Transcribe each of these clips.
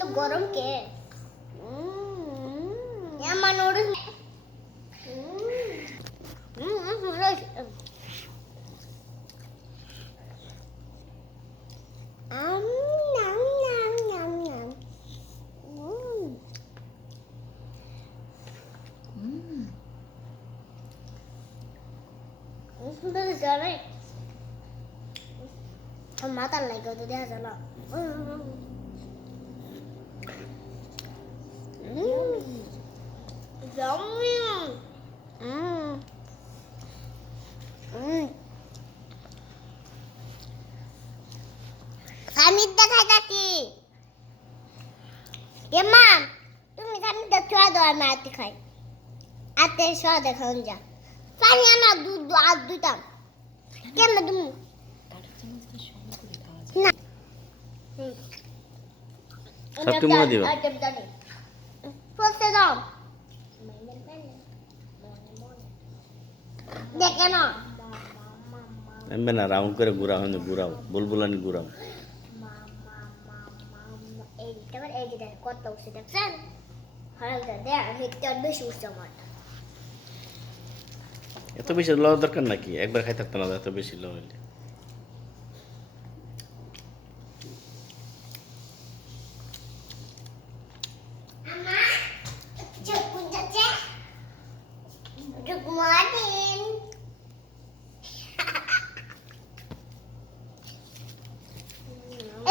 তো গরম কে আমার নুডলস This is good. মাতার লাগে তো দেখা যায় না স্বামীর দেখায় থাকি এ মা তুমি স্বামীর দেখ ছোয়া দেওয়ার মা খাই আতে ছোয়া দেখান যা পানি আমার দুধ আর দুইটা কেমন তুমি সবটি মুখে দিবা? প্রস্তে দাও। দেখে না এমবে না রাউন্ড করে ঘুরাও কিন্তু ঘুরাও বুলবুলানি ঘুরাও। এইটা আবার এই যে কত উঠছে দেখছেন? ভালো দেখ বেশি উঠছে আমার এত বেশি লওয়ার দরকার নাকি? একবার খাই থাকতো না এত বেশি লো হইলে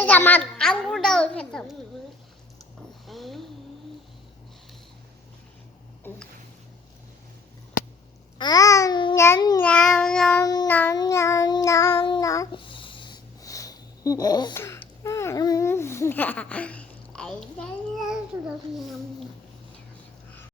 잠만 안 굴다고 해서. 아, 냠냠냠냠냠냠냠. 아이, 냠냠냠냠냠.